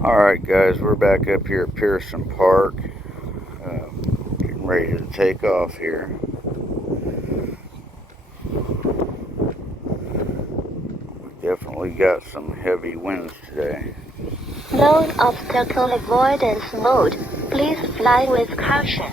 Alright guys, we're back up here at Pearson Park, getting ready to take off here. We definitely got some heavy winds today. Known obstacle avoidance mode. Please fly with caution.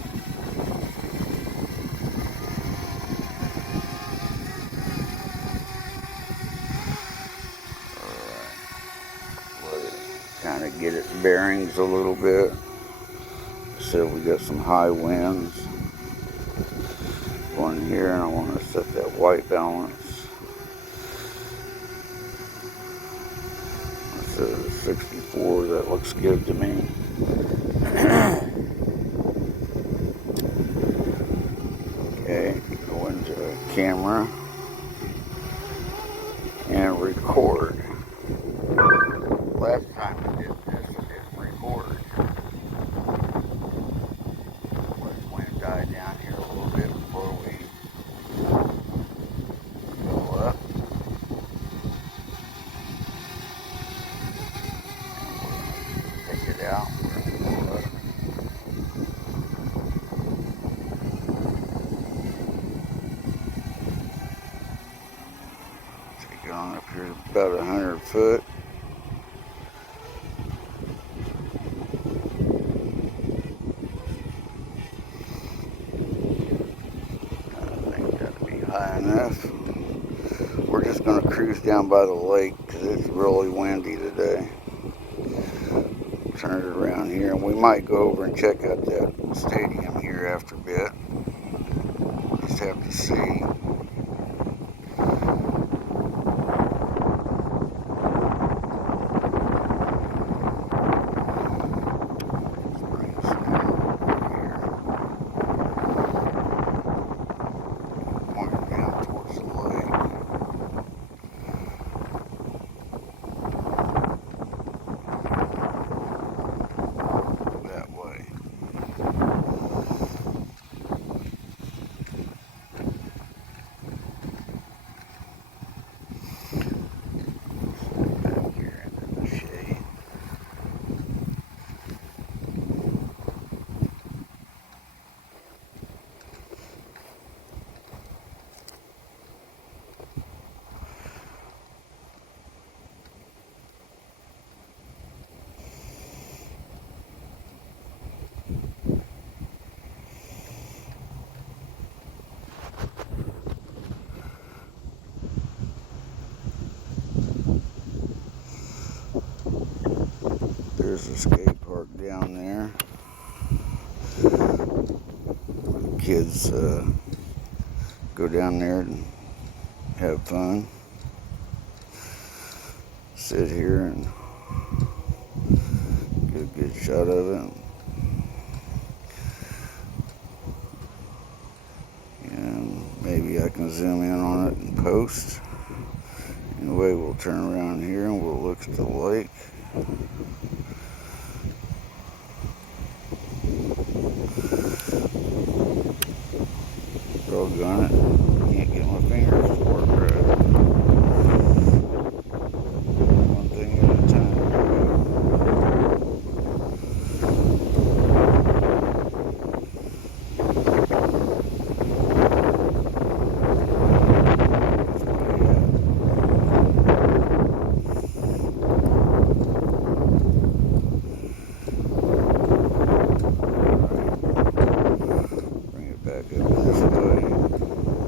Kind of get its bearings a little bit. So we got some high winds going here, and I want to set that white balance. This is 64. That looks good to me. Okay, go into camera and record. Last time I did this, it didn't record. Let the wind die down here a little bit before we go up. Take it out. Go up. Take it on up here about 100 foot. High enough. We're just going to cruise down by the lake because it's really windy today. Turn it around here, and we might go over and check out that stadium here after a bit. Just have to see. There's a skate park down there. The kids go down there and have fun. Sit here and get a good shot of it. And maybe I can zoom in on it and post. Anyway, we'll turn around here and we'll look at the lake. Doggone it. Can't get my fingers to work right. One thing at a time. Bring it back up this way.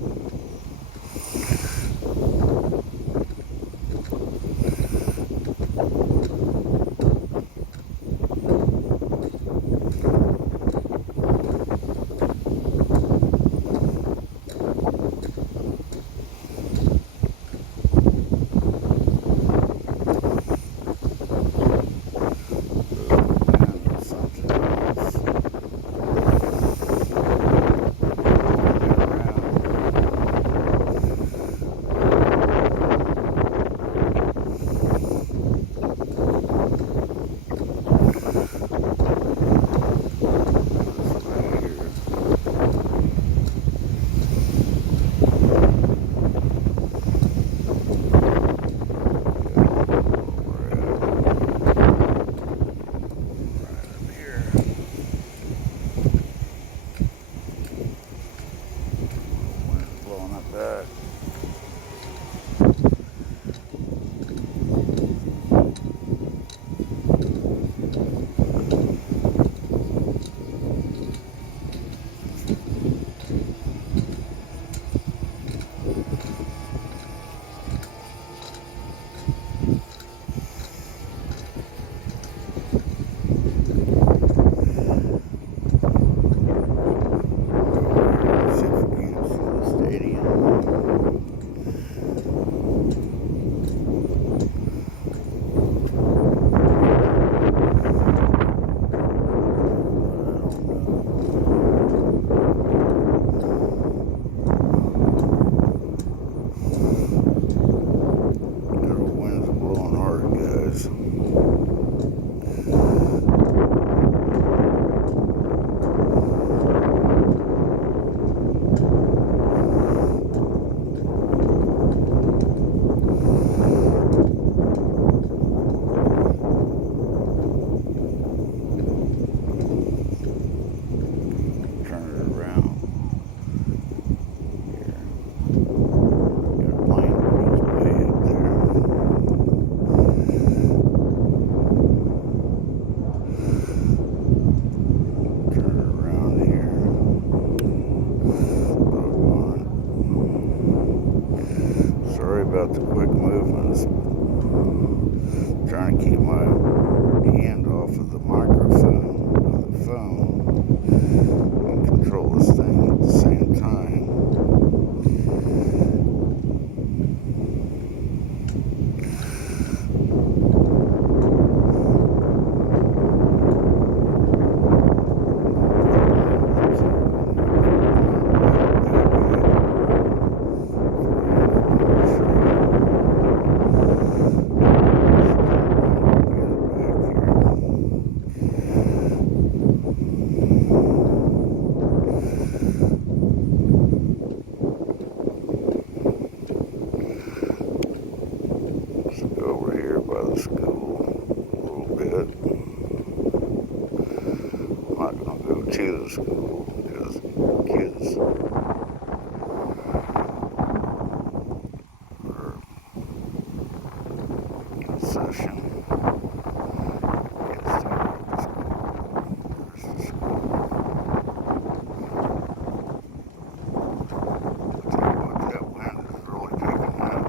not going to go to the school because kids are in session. Kids don't go to school. There's the school. I'll tell you what, that wind is really picking up.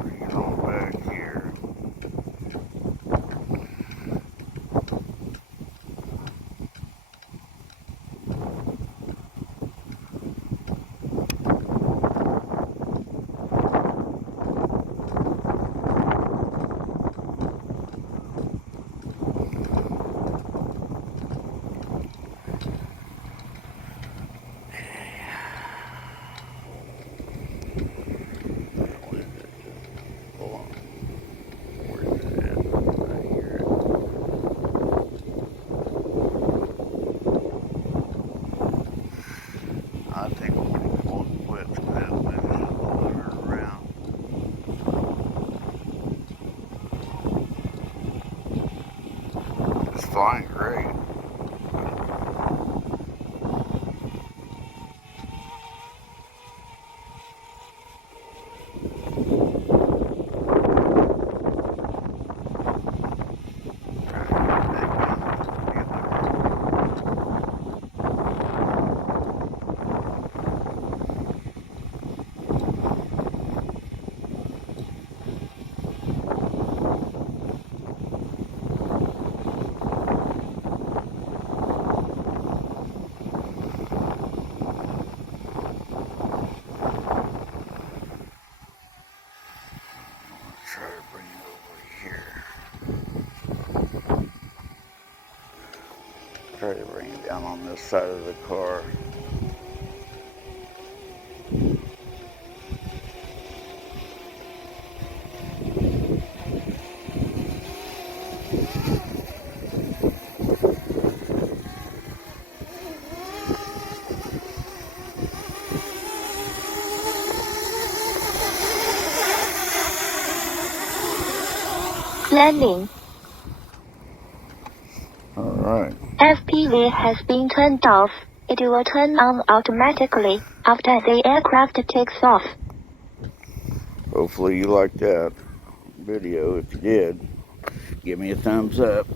Bring it on back here. Hold on. Where's it at? I hear it. I think I'm going to pull the whip to that way. I'll turn around. It's flying great. Try to bring it over here. Try to bring it down on this side of the car. Landing. Alright. FPV has been turned off. It will turn on automatically after the aircraft takes off. Hopefully you liked that video. If you did, give me a thumbs up.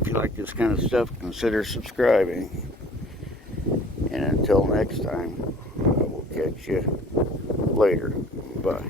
If you like this kind of stuff, consider subscribing. And until next time, I will catch you later. Bye.